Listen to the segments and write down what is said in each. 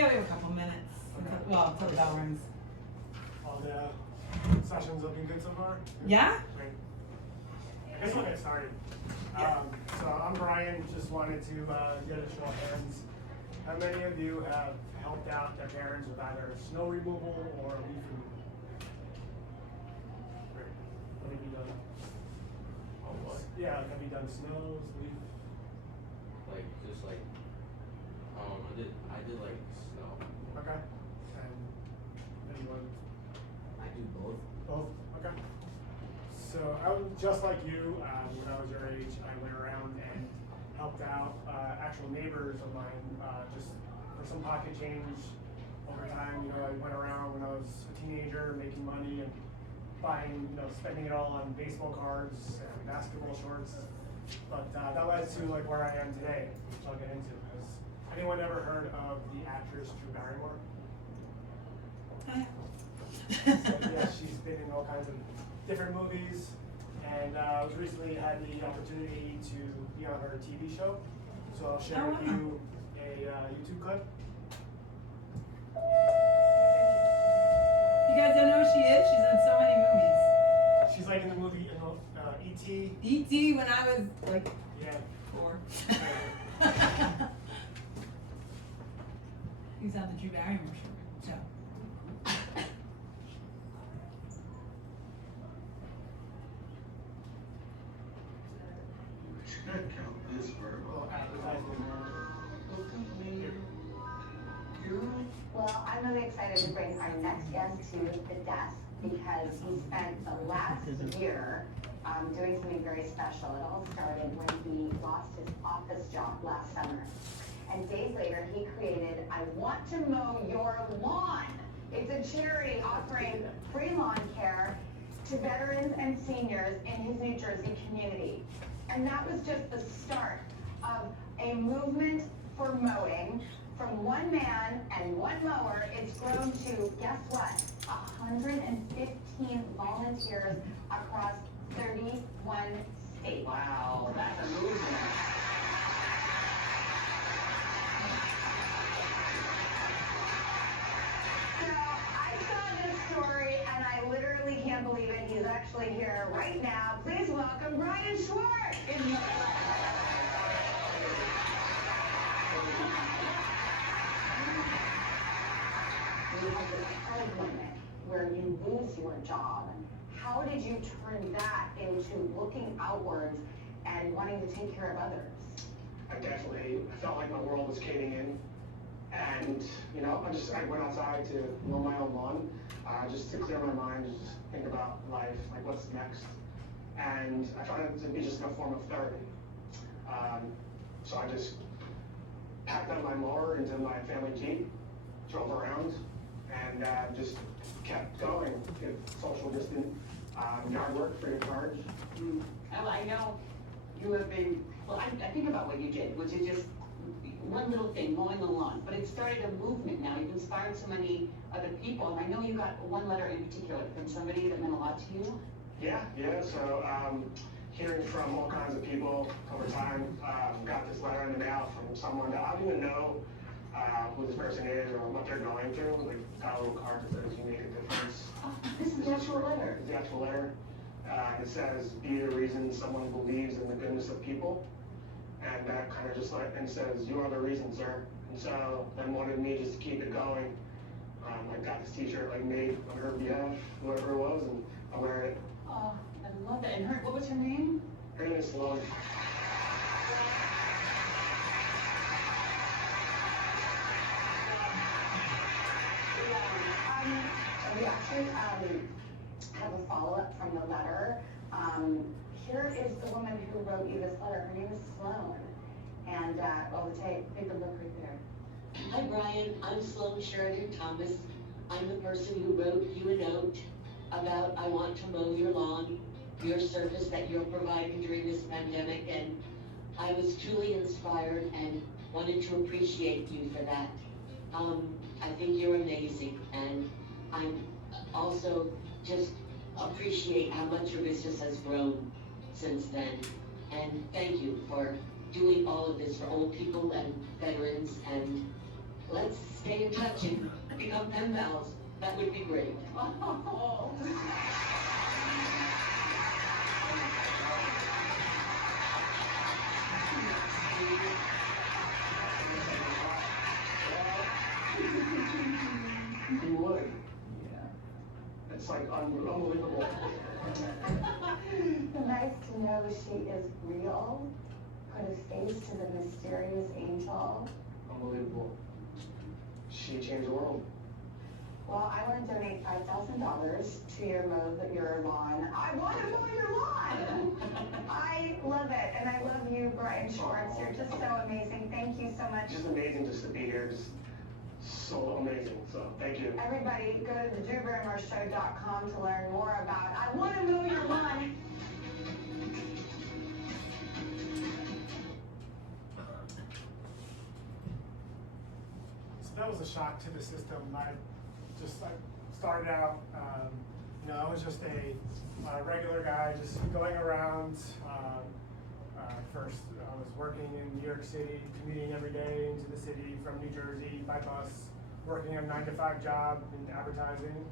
Yeah, we have a couple minutes. Okay. Well, until the bell rings. All the sessions looking good so far? Yeah? Great. I guess we'll get started. So I'm Brian, just wanted to get a show of hands. How many of you have helped out their parents with either snow removal or leaf removal? Great. What have you done? Oh, what? Yeah, like, have you done snows, leaf? Like, just like, I did like snow. Okay. And anyone? I do both. Both? Okay. So I was just like you, when I was your age, I went around and helped out actual neighbors of mine just for some pocket change over time. You know, I went around when I was a teenager making money and buying, spending it all on baseball cards and basketball shorts. But that led to like where I am today, which I'll get into. Has anyone ever heard of the actress Drew Barrymore? So, yeah, she's been in all kinds of different movies, and I was recently had the opportunity to be on her TV show. So I'll share with you a YouTube clip. You guys don't know who she is? She's in so many movies. She's like in the movie E.T. E.T. when I was like Yeah. 4. He was on the Drew Barrymore Show. Well, I'm really excited to bring our next guest to the desk because he spent the last year doing something very special. It all started when he lost his office job last summer. And days later, he created I Want to Mow Your Lawn. It's a charity offering free lawn care to veterans and seniors in his New Jersey community. And that was just the start of a movement for mowing. From one man and one mower, it's grown to, guess what, 115 volunteers across 31 states. Wow, that's a movement. So I saw this story and I literally can't believe it. He's actually here right now. Please welcome Brian Schwartz. You have this hard moment where you lose your job. How did you turn that into looking outwards and wanting to take care of others? I felt like my world was caving in. And, I went outside to mow my own lawn, just to clear my mind, just think about life, like what's next. And I found it to be just a form of therapy. So I just packed up my mower into my family Jeep, drove around, and just kept going. Did social distance, yard work free of charge. Well, I know you have been, I think about what you did, which is just one little thing, mowing the lawn, but it started a movement now. You've inspired so many other people, and I know you got one letter in particular from somebody that meant a lot to you. Yeah, so hearing from all kinds of people over time, got this letter in the mail from someone that I don't even know who this person is or what they're going through. Like, got a little card that says you make a difference. Oh, this is the actual letter. The actual letter. It says, be the reason someone believes in the goodness of people. And that kind of just and says, you are the reason, sir. And so then wanted me just to keep it going. I got this t-shirt made on her behalf, whoever it was, and I wear it. Oh, I love that. And what was her name? Her name is Sloan. We actually have a follow-up from the letter. Here is the woman who wrote you this letter. Her name is Sloan. And, take a look right there. Hi, Brian. I'm Sloan Sheridan Thomas. I'm the person who wrote you a note about I want to mow your lawn, your service that you're providing during this pandemic, and I was truly inspired and wanted to appreciate you for that. I think you're amazing, and I'm also just appreciate how much your business has grown since then. And thank you for doing all of this for old people and veterans and let's stay in touch and become pen pals. That would be great. You would. It's like unbelievable. Nice to know she is real. Put a face to the mysterious angel. Unbelievable. She changed the world. Well, I want to donate $5,000 to your lawn. I want to mow your lawn. I love it, and I love you, Brian Schwartz. You're just so amazing. Thank you so much. Just amazing just to be here. Just so amazing. So thank you. Everybody, go to thedrewbarrymoreshow.com to learn more about I want to mow your lawn. So that was a shock to the system. I started out, I was just a regular guy, just going around. First, I was working in New York City, commuting every day into the city from New Jersey by bus, working a 9-to-5 job in advertising.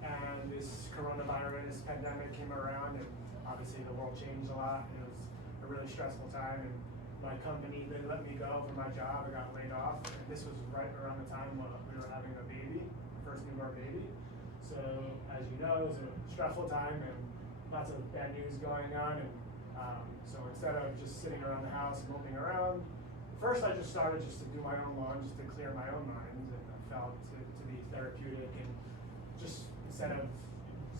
And this coronavirus pandemic came around, and obviously the world changed a lot. It was a really stressful time, and my company, they let me go from my job. I got laid off, and this was right around the time when we were having a baby, first newborn baby. So, as you know, it was a stressful time and lots of bad news going on. And so instead of just sitting around the house moping around, first I just started just to do my own lawn, just to clear my own mind, and I felt it to be therapeutic. And just instead of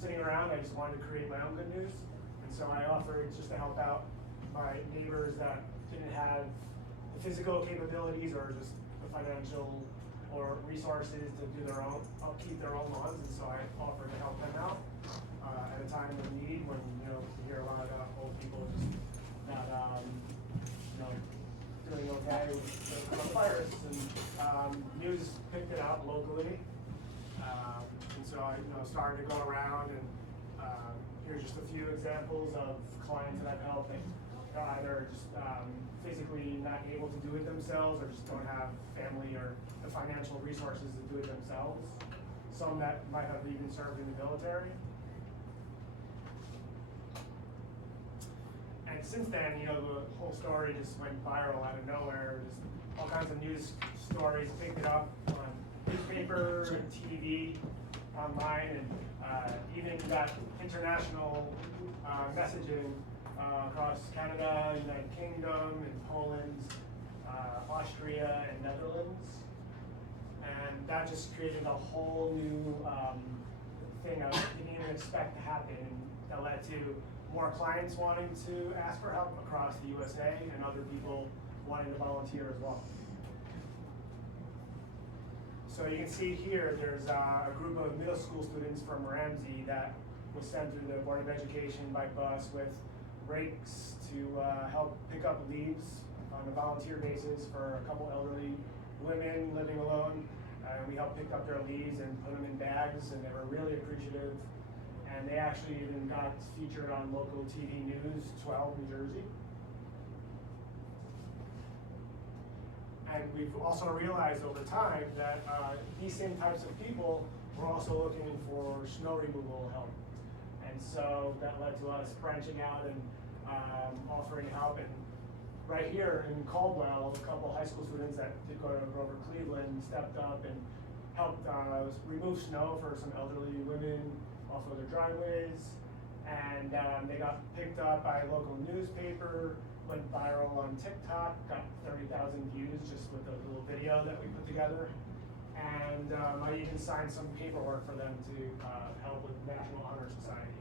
sitting around, I just wanted to create my own good news. And so I offered just to help out my neighbors that didn't have the physical capabilities or just the financial or resources to do their own, upkeep their own lawns. And so I offered to help them out at a time of need when, you hear a lot of old people just not, doing okay with the coronavirus. And news picked it up locally. And so I, started to go around, and here's just a few examples of clients that I've helped that are either just physically not able to do it themselves, or just don't have family or the financial resources to do it themselves. Some that might have even served in the military. And since then, the whole story just went viral out of nowhere. Just all kinds of news stories picked it up on newspaper and TV, online, and even got international messaging across Canada, United Kingdom, and Poland, Austria, and Netherlands. And that just created a whole new thing I didn't even expect to happen. And that led to more clients wanting to ask for help across the USA, and other people wanting to volunteer as well. So you can see here, there's a group of middle school students from Ramsey that was sent through the Board of Education by bus with rakes to help pick up leaves on a volunteer basis for a couple elderly women living alone. We helped pick up their leaves and put them in bags, and they were really appreciative. And they actually even got featured on local TV news, 12, New Jersey. And we've also realized over time that these same types of people were also looking for snow removal help. And so that led to us branching out and offering help. And right here in Caldwell, a couple high school students that did go to Grover Cleveland stepped up and helped remove snow for some elderly women off of their driveways. And they got picked up by a local newspaper, went viral on TikTok, got 30,000 views just with a little video that we put together. And I even signed some paperwork for them to help with National Honor Society.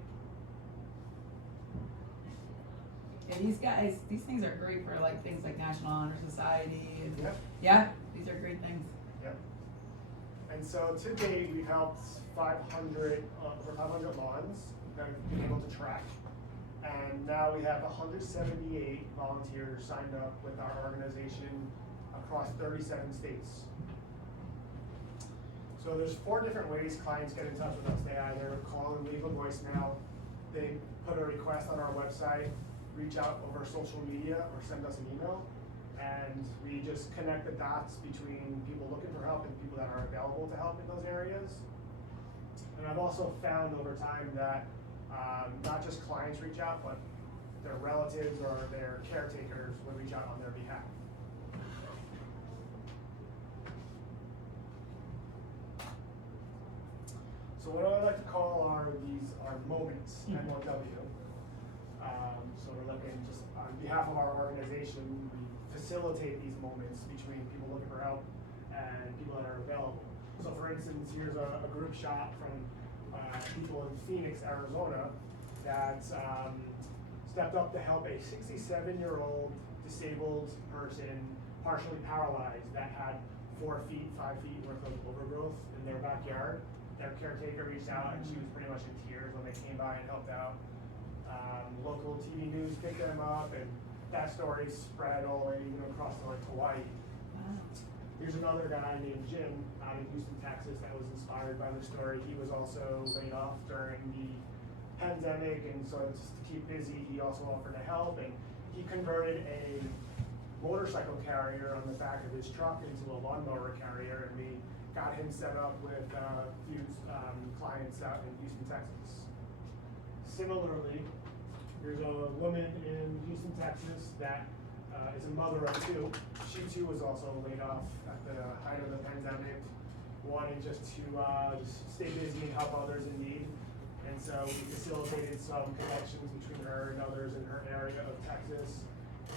Yeah, these things are great for things like National Honor Society. And Yep. Yeah, these are great things. Yep. And so to date, we've helped 500 lawns that we've been able to track. And now we have 178 volunteers signed up with our organization across 37 states. So there's 4 different ways clients get in touch with us. They either call and leave a voicemail, they put a request on our website, reach out over social media, or send us an email. And we just connect the dots between people looking for help and people that are available to help in those areas. And I've also found over time that not just clients reach out, but their relatives or their caretakers would reach out on their behalf. So what I like to call are moments, MOW. So we're looking just on behalf of our organization, we facilitate these moments between people looking for help and people that are available. So for instance, here's a group shot from people in Phoenix, Arizona that stepped up to help a 67-year-old disabled person, partially paralyzed, that had 4 feet, 5 feet worth of overgrowth in their backyard. Their caretaker reached out and she was pretty much in tears when they came by and helped out. Local TV news picked them up, and that story spread all the way even across to like Hawaii. Wow. Here's another guy named Jim out in Houston, Texas, that was inspired by the story. He was also laid off during the pandemic, and so just to keep busy, he also offered to help, and he converted a motorcycle carrier on the back of his truck into a lawnmower carrier, and we got him set up with a few clients out in Houston, Texas. Similarly, there's a woman in Houston, Texas that is a mother of 2. She too was also laid off at the height of the pandemic, wanting just to just stay busy and help others in need. And so we facilitated some connections between her and others in her area of Texas.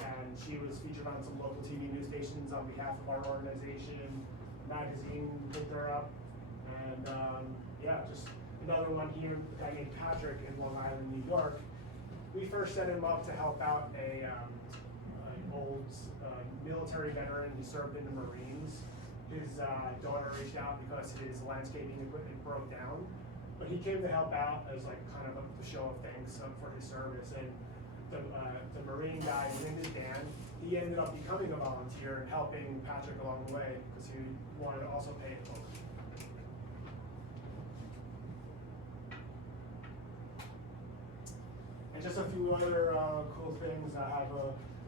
And she was featured on some local TV news stations on behalf of our organization. A magazine picked her up. And yeah, just another one here, a guy named Patrick in Long Island, New York. We first set him up to help out an old military veteran who served in the Marines. His daughter reached out because his landscaping equipment broke down, but he came to help out as like kind of a show of thanks for his service. And the Marine guy, his name is Dan. He ended up becoming a volunteer and helping Patrick along the way because he wanted to also pay it forward. And just a few other cool things.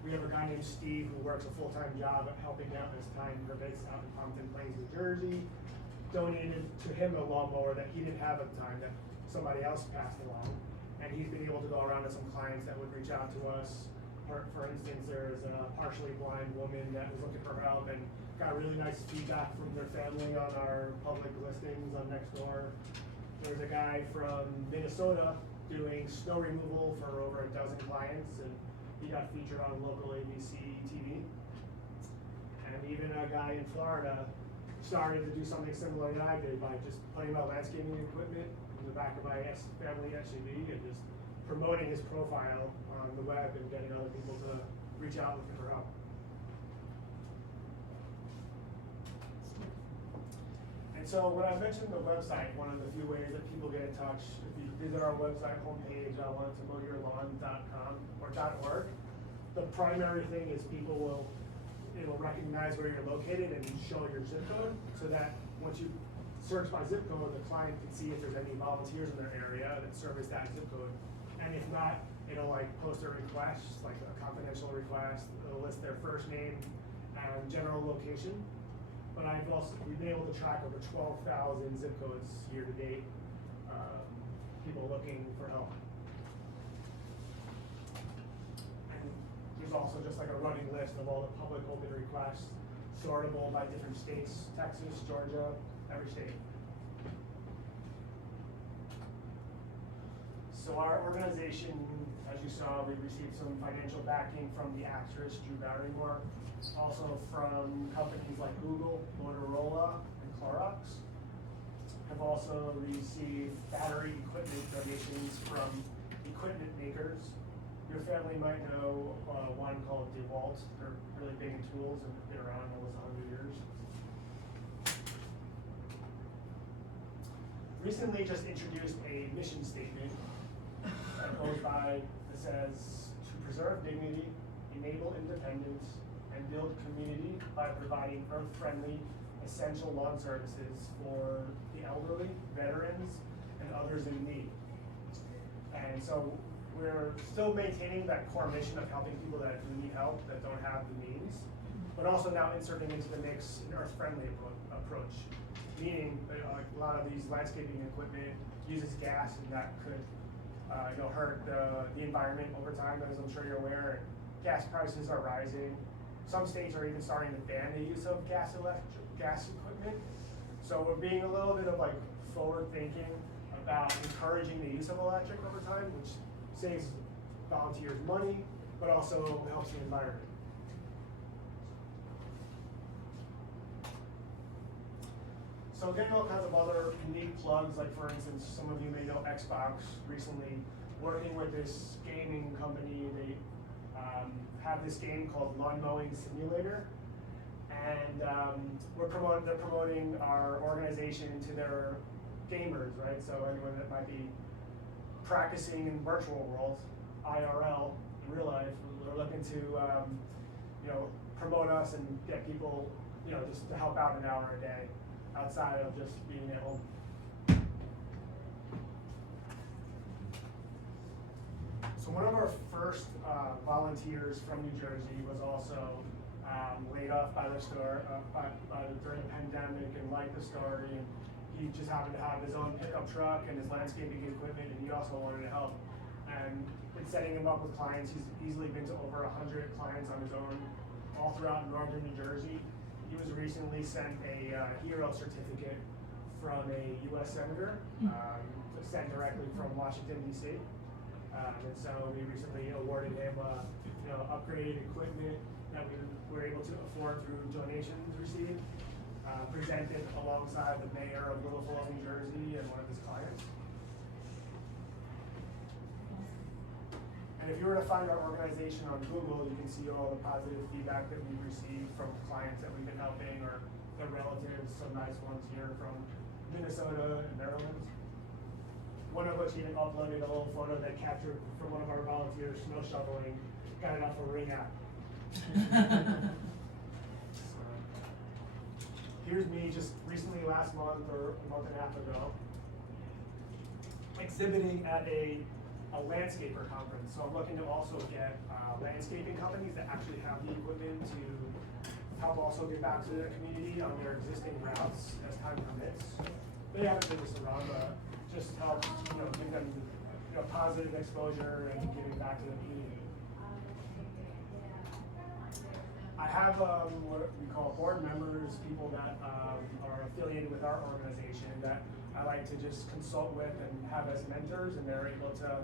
We have a guy named Steve who works a full-time job at helping out his time. We're based out in Pompton Plains, New Jersey. Donated to him a lawnmower that he didn't have at the time that somebody else passed along. And he's been able to go around to some clients that would reach out to us. For instance, there's a partially blind woman that was looking for help and got really nice feedback from their family on our public listings on Nextdoor. There's a guy from Minnesota doing snow removal for over 12 clients, and he got featured on local ABC TV. And even a guy in Florida started to do something similar that I did by just putting my landscaping equipment in the back of my family SUV and just promoting his profile on the web and getting other people to reach out looking for help. And so when I mentioned the website, one of the few ways that people get in touch, if you visit our website homepage, wanttomowyourlawn.com or .org, the primary thing is it'll recognize where you're located and show your zip code, so that once you search by zip code, the client can see if there's any volunteers in their area that service that zip code. And if not, it'll like post a request, like a confidential request. It'll list their first name and general location. But we've been able to track over 12,000 zip codes year to date, people looking for help. And there's also just like a running list of all the public open requests, sortable by different states, Texas, Georgia, every state. So our organization, as you saw, we received some financial backing from the actress Drew Barrymore, also from companies like Google, Motorola, and Clorox. Have also received battery equipment donations from equipment makers. Your family might know one called DeWalt. They're really big in tools and have been around almost 100 years. Recently just introduced a mission statement that goes by, that says, to preserve dignity, enable independence, and build community by providing earth-friendly, essential lawn services for the elderly, veterans, and others in need. And so we're still maintaining that core mission of helping people that do need help, that don't have the means, but also now inserting into the mix an earth-friendly approach. Meaning, like a lot of these landscaping equipment uses gas, and that could hurt the environment over time, as I'm sure you're aware. Gas prices are rising. Some states are even starting to ban the use of gas equipment. So we're being a little bit of like forward thinking about encouraging the use of electric over time, which saves volunteers money, but also helps the environment. So getting all kinds of other unique plugs, like for instance, some of you may know Xbox recently working with this gaming company. They have this game called Lawn Mowing Simulator, and they're promoting our organization to their gamers, right? So anyone that might be practicing in virtual world, IRL, in real life, we're looking to promote us and get people, just to help out an hour a day outside of just being at home. So one of our first volunteers from New Jersey was also laid off by the store during the pandemic and liked the story, and he just happened to have his own pickup truck and his landscaping equipment, and he also wanted to help. And in setting him up with clients, he's easily been to over 100 clients on his own, all throughout northern New Jersey. He was recently sent a hero certificate from a U.S. senator, sent directly from Washington, D.C. And so we recently awarded him upgraded equipment that we were able to afford through donations received, presented alongside the mayor of Little Falls, New Jersey, and one of his clients. And if you were to find our organization on Google, you can see all the positive feedback that we've received from clients that we've been helping, or their relatives, some nice ones here from Minnesota and Maryland. One of which even uploaded a little photo that captured from one of our volunteers snow shoveling, got it off a Ring app. So, here's me just recently last month or a month and a half ago, exhibiting at a landscaper conference. So I'm looking to also get landscaping companies that actually have the equipment to help also get back to their community on their existing routes as time permits. They haven't been this around, but just help give them positive exposure and giving back to the community. I have what we call board members, people that are affiliated with our organization that I like to just consult with and have as mentors, and they're able to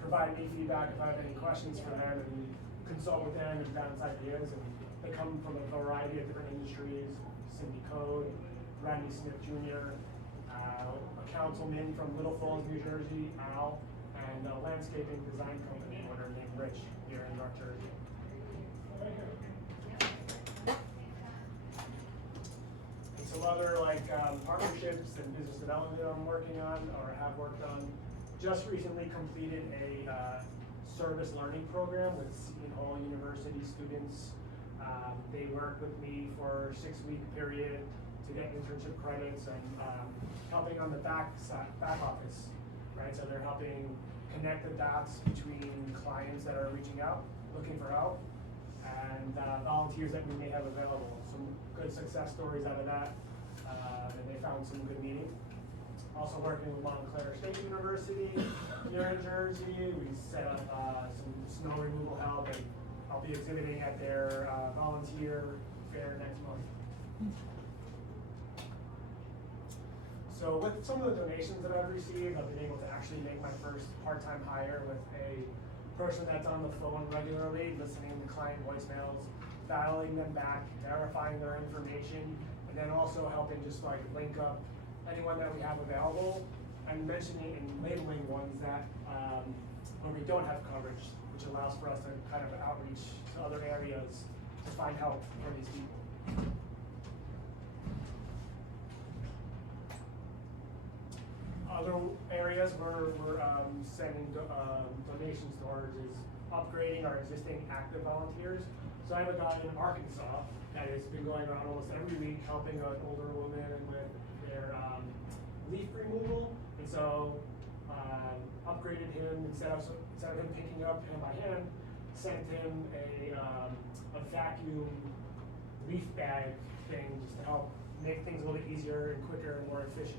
provide me feedback if I have any questions for them, and consult with them and bounce ideas. And they come from a variety of different industries: Cindy Code, Randy Smith Jr., a councilman from Little Falls, New Jersey, Al, and a landscaping design company owner named Rich here in North Jersey. And some other partnerships and business development that I'm working on or have worked on. Just recently completed a service learning program with Seton Hall University students. They worked with me for a 6-week period to get internship credits and helping on the back office, right? So they're helping connect the dots between clients that are reaching out, looking for help, and volunteers that we may have available. Some good success stories out of that, and they found some good meeting. Also working with Montclair State University here in Jersey, we set up some snow removal help, and I'll be exhibiting at their volunteer fair next month. So with some of the donations that I've received, I've been able to actually make my first part-time hire with a person that's on the phone regularly, listening to client voicemails, dialing them back, verifying their information, and then also helping just link up anyone that we have available, and mentioning and labeling ones that where we don't have coverage, which allows for us to kind of outreach to other areas to find help for these people. Other areas we're sending donations towards is upgrading our existing active volunteers. So I have a guy in Arkansas that has been going around almost every week helping an older woman with their leaf removal. And so upgraded him instead of him picking up hand by hand, sent him a vacuum leaf bag thing just to help make things a little bit easier and quicker and more efficient,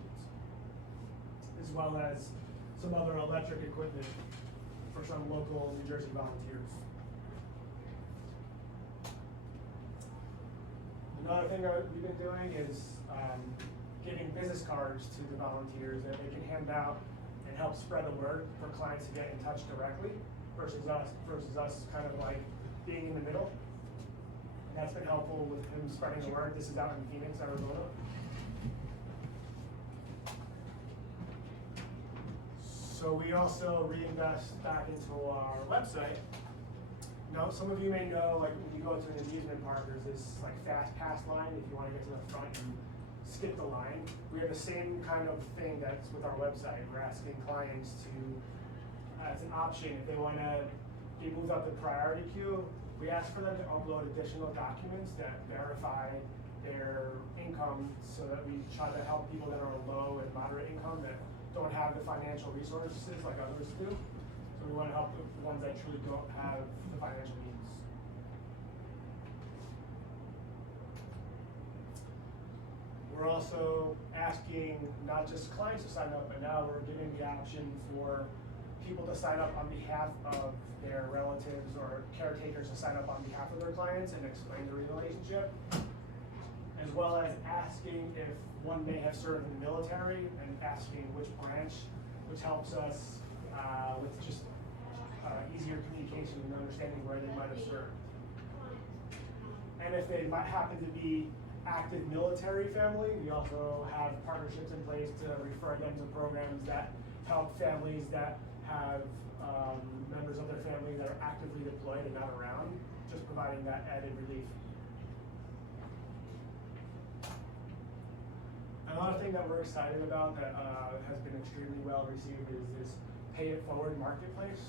as well as some other electric equipment for some local New Jersey volunteers. Another thing that we've been doing is giving business cards to the volunteers that they can hand out and help spread the word for clients to get in touch directly versus us kind of like being in the middle. And that's been helpful with him spreading the word. This is out in Phoenix, Arizona. So we also reinvest back into our website. Now, some of you may know, like when you go to an amusement park, there's this like fast pass line. If you want to get to the front, you skip the line. We have the same kind of thing that's with our website. We're asking clients to, as an option, if they want to get moved up the priority queue, we ask for them to upload additional documents that verify their income, so that we try to help people that are low and moderate income that don't have the financial resources like others do. So we want to help the ones that truly don't have the financial means. We're also asking not just clients to sign up, but now we're giving the option for people to sign up on behalf of their relatives or caretakers to sign up on behalf of their clients and explain the relationship, as well as asking if one may have served in the military and asking which branch, which helps us with just easier communication and understanding where they might have served. And if they might happen to be active military family, we also have partnerships in place to refer them to programs that help families that have members of their family that are actively deployed and not around, just providing that added relief. Another thing that we're excited about that has been extremely well received is this Pay It Forward marketplace.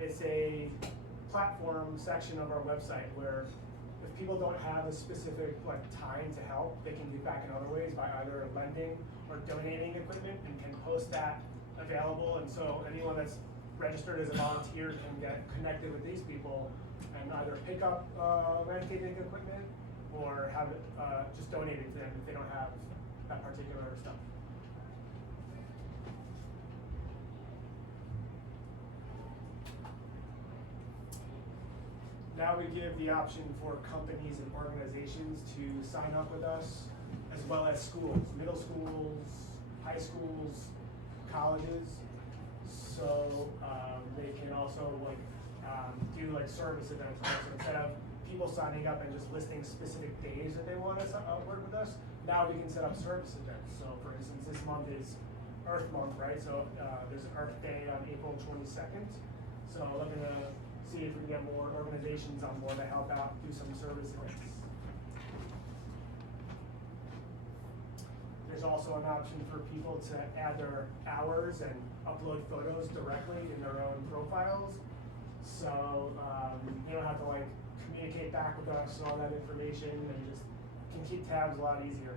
It's a platform section of our website where if people don't have a specific time to help, they can give back in other ways by either lending or donating equipment, and can post that available. And so anyone that's registered as a volunteer can get connected with these people and either pick up landscaping equipment or have it just donated to them if they don't have that particular stuff. Now we give the option for companies and organizations to sign up with us, as well as schools, middle schools, high schools, colleges. So they can also do service events. So instead of people signing up and just listing specific days that they want to work with us, now we can set up service events. So for instance, this month is Earth Month, right? So there's an Earth Day on April 22nd. So looking to see if we can get more organizations on board to help out, do some service events. There's also an option for people to add their hours and upload photos directly in their own profiles. So you don't have to communicate back with us all that information, and just can keep tabs a lot easier.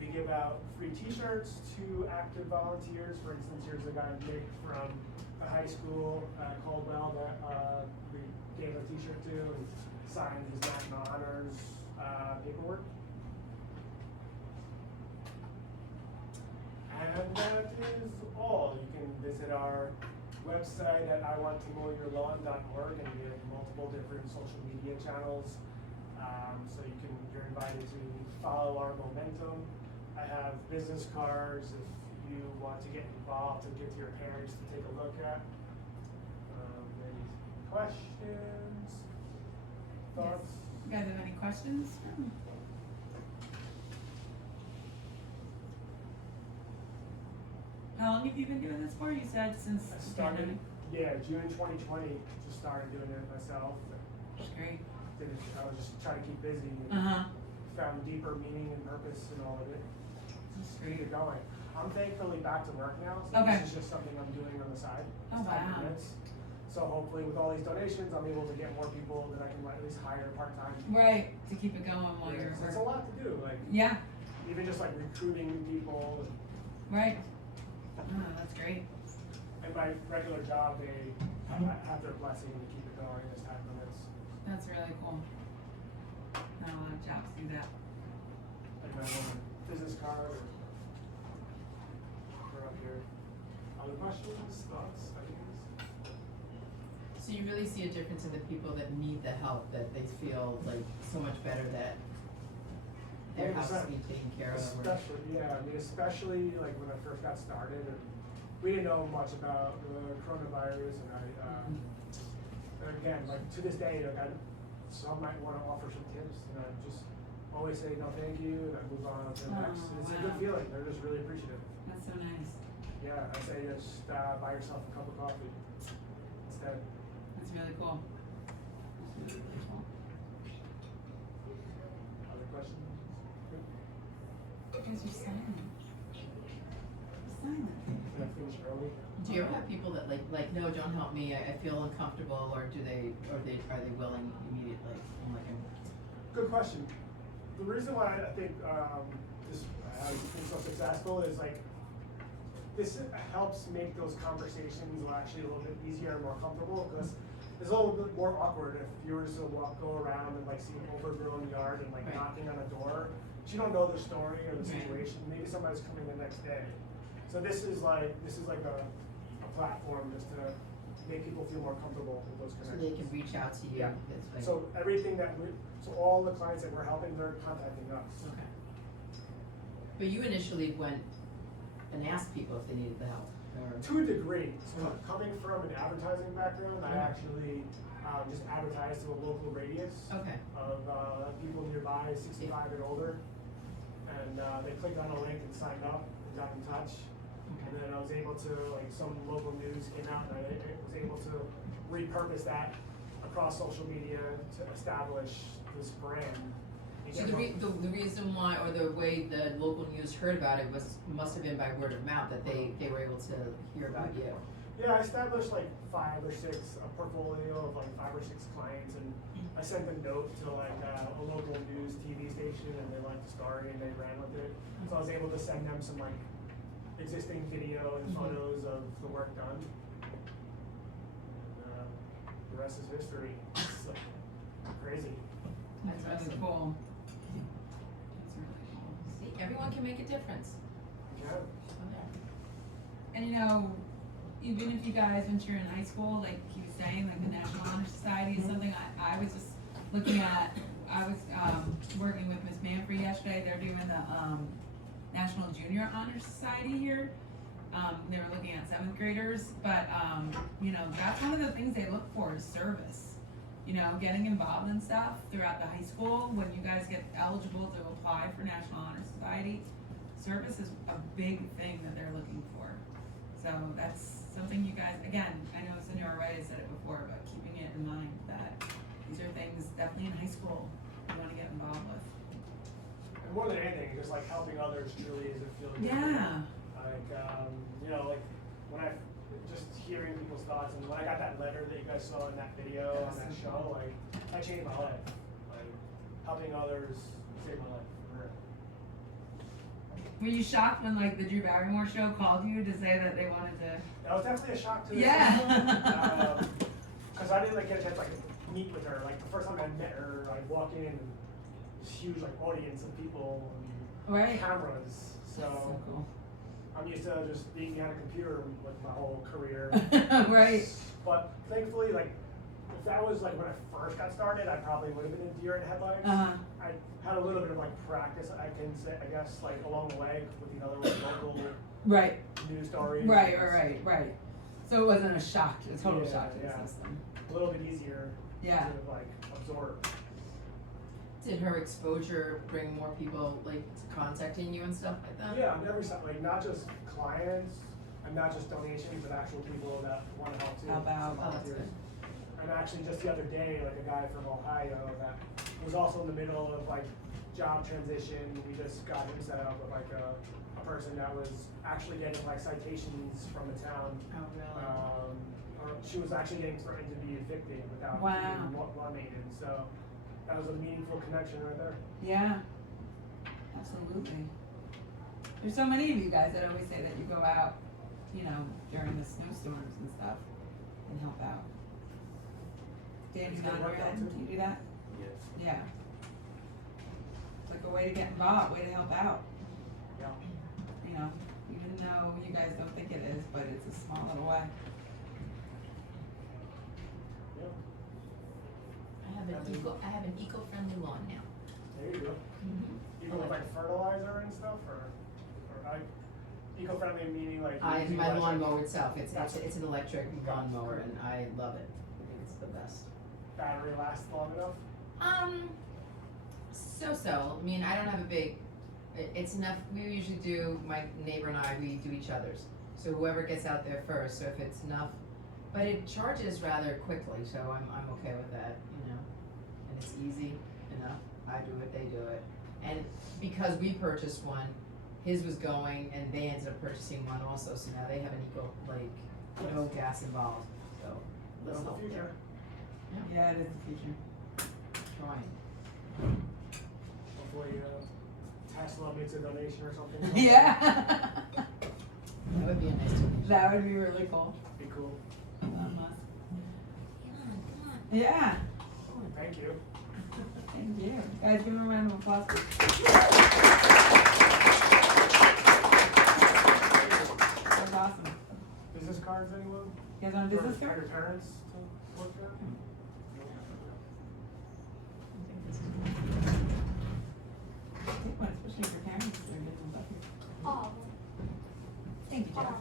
We give out free t-shirts to active volunteers. For instance, here's a guy Nick from the high school, Caldwell, that we gave a t-shirt to and signed his National Honors paperwork. And that is all. You can visit our website at iwanttomowyourlawn.org, and we have multiple different social media channels. So you're invited to follow our momentum. I have business cards if you want to get involved, to give to your parents to take a look at. Any questions? Thoughts? Yes. You guys have any questions? How long have you been doing this for? You said since I started, June 2020, just started doing it myself. That's great. I was just trying to keep busy and found deeper meaning and purpose in all of it. That's Just great. keep it going. I'm thankfully back to work now, so this is just something I'm doing on the side. Oh, wow. So hopefully with all these donations, I'm able to get more people that I can at least hire part-time. Right, to keep it going while you're It's a lot to do, yeah, even just recruiting new people. right. Oh, that's great. And my regular job, they have their blessing to keep it going as time limits. That's really cool. Not a lot of jobs do that. Like my own business card or we're up here. Other questions, thoughts, ideas? So you really see a difference in the people that need the help, that they feel like so much better that their house is being taken care of. Especially, yeah, I mean, especially like when I first got started and we didn't know much about the coronavirus and and again, like to this day, like some might want to offer some tips and I just always say no thank you and I move on to the next. It's a good feeling, they're just really appreciative. That's so nice. Yeah, I say just buy yourself a cup of coffee instead. That's really cool. That's really, really cool. Other questions? You guys are silent. You're silent. Did I finish early? Do you ever have people that like, no, don't help me, I feel uncomfortable, or are they willing immediately? I'm like, Good question. The reason why I think this has been so successful is like this helps make those conversations actually a little bit easier and more comfortable because it's a little bit more awkward if you were just to go around and like see an overgrown yard and like Right. knocking on a door. But you don't know the story or the situation. Maybe somebody's coming the next day. So this is like a platform just to make people feel more comfortable with those so connections. they can reach out to you. Yeah. It's like, So everything so all the clients that we're helping, they're contacting us. okay. But you initially went and asked people if they needed the help, or? To a degree. So coming from an advertising background, I actually just advertised to a local radius Okay. of people nearby, 65 and older. And they clicked on a link and signed up and got in touch. And then I was able to, like, some local news came out and I was able to repurpose that across social media to establish this brand. So the reason why, or the way the local news heard about it must have been by word of mouth, that they were able to hear about you. Yeah, I established like a portfolio of like 5 or 6 clients, and I sent a note to like a local news TV station, and they liked the story and they ran with it. So I was able to send them some like existing video and photos of the work done. And, the rest is history. It's like crazy. That's really cool. That's really cool. See, everyone can make a difference. Yeah. And you know, even if you guys, once you're in high school, like he was saying, like the National Honor Society is something I was just looking at. I was working with Miss Manfrey yesterday. They're doing the National Junior Honor Society here. They were looking at 7th graders, but you know, that's one of the things they look for is service. You know, getting involved in stuff throughout the high school when you guys get eligible to apply for National Honor Society. Service is a big thing that they're looking for. So that's something you guys, again, I know Senor Ray said it before, but keeping it in mind that these are things definitely in high school you want to get involved with. And more than anything, just like helping others truly is a feeling. Yeah. Like, you know, like when just hearing people's thoughts, and when I got that letter that you guys saw in that video on that show, like, that changed my life. Like, helping others saved my life. For real. Were you shocked when like the Drew Barrymore Show called you to say that they wanted to? That was definitely a shock to the Yeah. system. Because I didn't like get a chance to like meet with her. Like the first time I met her, I walk in and this huge like audience of people and Right. cameras. So cool. I'm used to just being behind a computer with my whole career. Right. But thankfully, like, if that was like when I first got started, I probably would have been in deer in headlights. I had a little bit of like practice, I can say, I guess, like along the way with these other like, local Right. news stories. Right. So it wasn't a shock, a total shock to Yeah. the system. A little bit easier Yeah. to like absorb. Did her exposure bring more people like contacting you and stuff like that? Yeah, on every side, like not just clients and not just donations, but actual people that want to help too. Help out. Oh, that's good. And actually, just the other day, like a guy from Ohio that was also in the middle of like job transition. We just got him set up with like a person that was actually getting like citations from the town. Oh, really? Or she was actually getting threatened to be evicted without Wow. being lawmated. So that was a meaningful connection right there. Yeah. Absolutely. There's so many of you guys that always say that you go out, you know, during the snowstorms and stuff and help out. Danny, It's on gonna your work out end, too. do you do that? Yes. Yeah. It's like a way to get involved, way to help out. Yeah. You know, even though you guys don't think it is, but it's a small little way. Yep. I have an eco-friendly lawn now. There you go. Even with like fertilizer and stuff, or like eco-friendly meaning like. I, using my electric- lawnmower itself, it's Gotcha. an electric lawnmower and I love it. I think it's the best. Battery lasts long enough. So, I mean, I don't have a big, it's enough, we usually do, my neighbor and I, we do each other's. So whoever gets out there first, so if it's enough, but it charges rather quickly, so I'm okay with that, you know? And it's easy enough, I do it, they do it. And because we purchased one, his was going and they ended up purchasing one also, so now they have an eco, like, no gas involved, so. let's That's the hope future. Yeah, it is the future. Trying. Hopefully, Tesla makes a donation or something. Yeah. That would be a nice donation. That would be really cool. Be cool. Elon Musk. Yeah. Thank you. Thank you. Guys, give him a round of applause. That's awesome. Business cards, anyone? You guys want a business For card? your parents to work there? Take one, especially for parents, if they're getting them up here. Oh. Thank you, Jeff.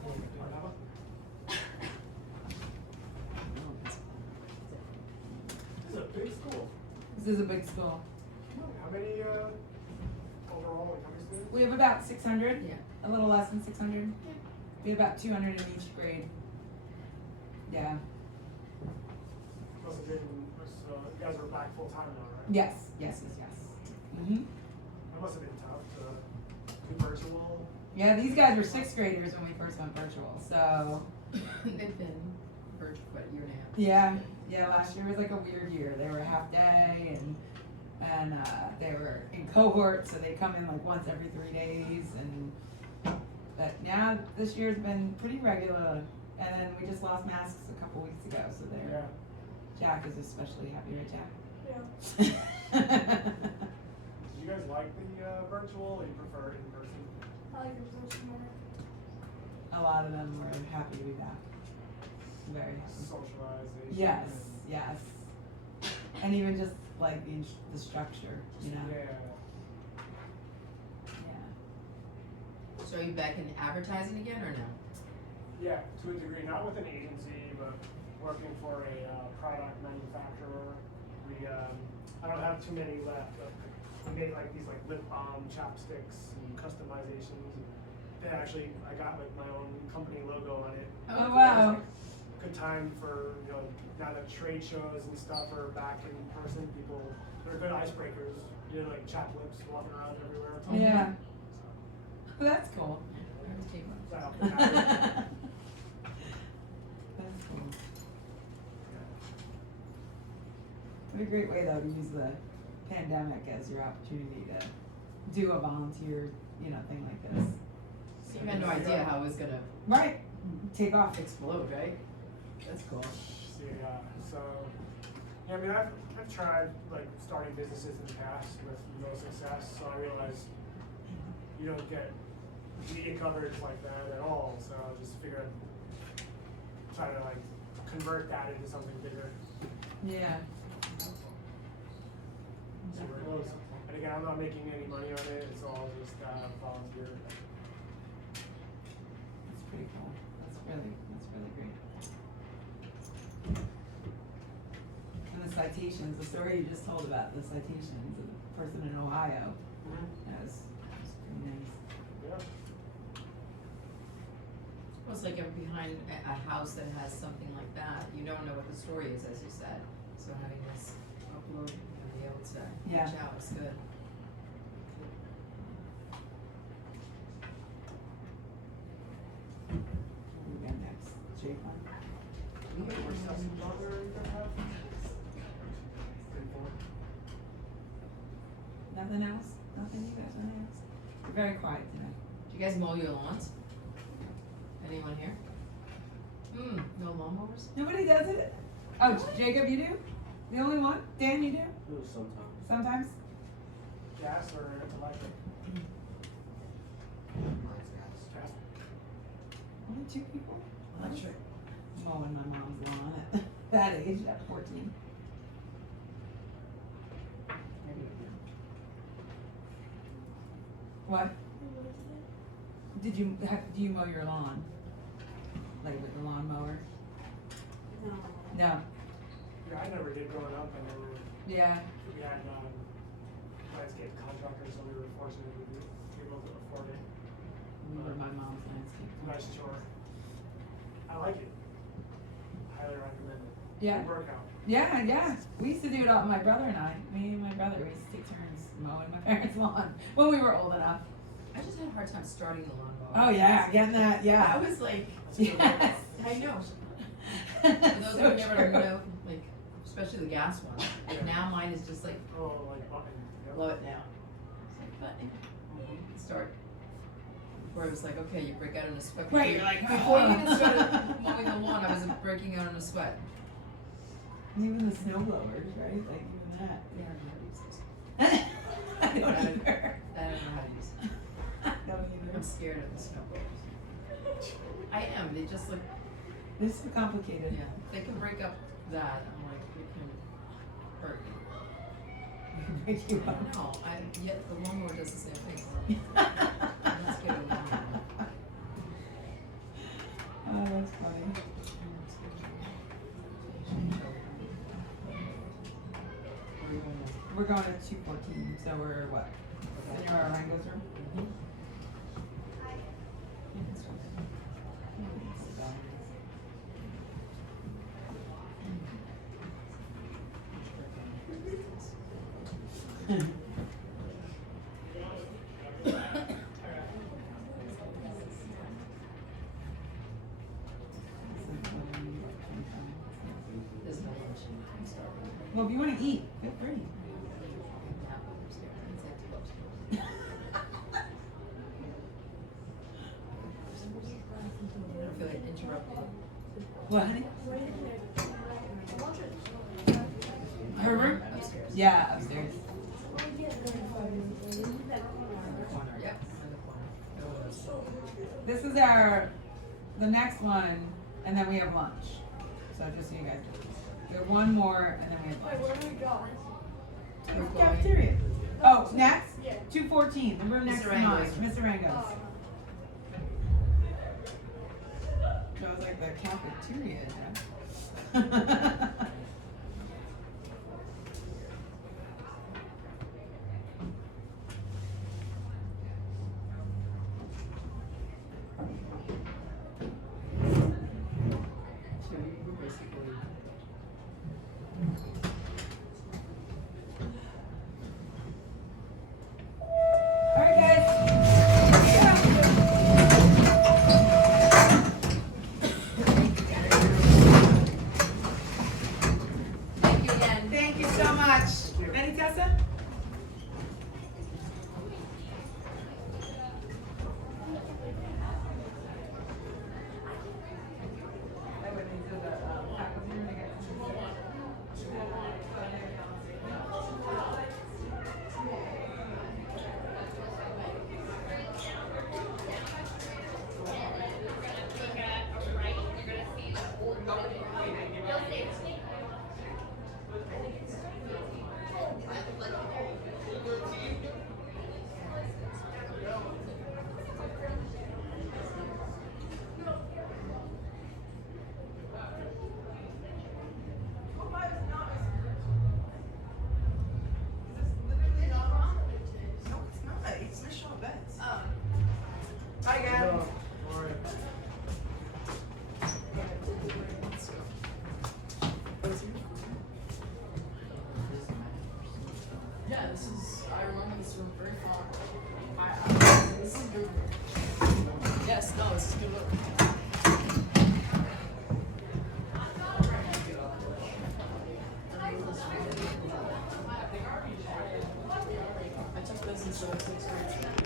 This is a big school. This is a big school. How many, overall, like how many students? We have about 600. Yeah. A little less than 600. We have about 200 in each grade. Yeah. Must have been, so you guys are back full time now, right? Yes. Yes. Yes. Yes. Mhm. It must have been tough to do virtual. Yeah, these guys were 6th graders when we first went virtual. So. They've been virtual for a year and a half. Yeah. Yeah. Last year was like a weird year. They were half day and they were in cohorts, so they come in like once every 3 days but now this year's been pretty regular, and then we just lost masks a couple weeks ago, so Yeah. Jack is especially happy, right, Jack? Yeah. Did you guys like the virtual, or you prefer in person? I like your person more. A lot of them were happy to be back. Very happy. Socialization. Yes, yes. And even just like the structure, you know? Yeah. Yeah. So are you back in advertising again or no? Yeah, to a degree, not with an agency, but working for a product manufacturer. We, I don't have too many left, but we make like these like lip balm, chapsticks, and customizations. And then actually, I got like my own company logo on it. Oh, wow. Good time for, you know, now that trade shows and stuff are back in person, people, they're good icebreakers. You know, like chap lips walking around everywhere. Yeah. Oh, that's cool. So I helped them out. That's cool. What a great way though to use the pandemic as your opportunity to do a volunteer, you know, thing like this. So you had no idea how it was gonna Right. Take off. explode, right? That's cool. Yeah, so, yeah, I mean, I've tried, like, starting businesses in the past with no success, so I realized you don't get media coverage like that at all, so I just figured I'd try to, like, convert that into something bigger, Yeah. see where it goes. And again, I'm not making any money on it, it's all just, volunteer. That's pretty cool. That's really great. And the citations, the story you just told about the citations of the person in Ohio, that was pretty nice. Yeah. Well, it's like if behind a house that has something like that, you don't know what the story is, as you said. So having this upload and be able to Yeah. reach out is good. What do we got next? Jake one? How many more steps in Delaware you guys have? Nothing else? Nothing, you guys, nothing else? You're very quiet today. Do you guys mow your lawns? Anyone here? No lawnmowers? Nobody does it? Oh, Jacob, you do? The only one? Dan, you do? Sometimes. Sometimes? Gas or electric? Mine's gas. Gas. Only 2 people? Electric. Mowing my mom's lawn at that age, at 14. What? Do you mow your lawn? Like with the lawnmower? No. No. Yeah, I never did growing up. I never. Yeah. We had landscape contractors, so we were fortunate to be able to afford it. Remember my mom's landscape. Nice chore. I like it. Highly recommend it. Yeah. Good workout. Yeah, yeah. We used to do it all, my brother and I. Me and my brother, we used to take turns mowing my parents' lawn when we were old enough. I just had a hard time starting the lawnmower. Oh yeah, getting that, I yeah. was like, Yes. I know. For those So who never true. know, like, especially the gas one, like now mine is just like, Oh, like button. Yep. blow it now. It's like, button. Start. Where it was like, okay, you break out in a sweat. Right, you're like, Before you even oh. started mowing the lawn, I was breaking out in a sweat. Even the snow blowers, right? Like even that. Yeah, I don't know how to use this. I don't either. I don't know how to use it. I don't either. I'm scared of the snow blowers. I am, they just look, This is complicated. yeah, they can break up that, I'm like, it can hurt me. Break you up. No, yet the lawnmower does the same thing. I'm not scared of the lawnmower. Oh, that's funny. We're going to 214, so we're what? In your Rango's room? There's no lunch in the store. Well, if you want to eat, feel free. Yeah, upstairs. It's empty upstairs. I don't feel like interrupting. What, honey? Her room? Upstairs. Yeah, upstairs. Corner, yep, in the corner. This is the next one, and then we have lunch. So just so you guys know. We have one more, and then we have Wait, lunch. where do we go? We're going- Cafeteria. Oh, next? Yeah. 214, the room next to mine, Rango's. Mr. Rango's. Oh. That was like the cafeteria, yeah. So we're basically. All right, guys. Thank you again. Thank you so much. Any Tessa? Hi, guys. All right. Yeah, I remember this room very fondly. This is good. Yes, no, this is good look. I took this in 6th grade.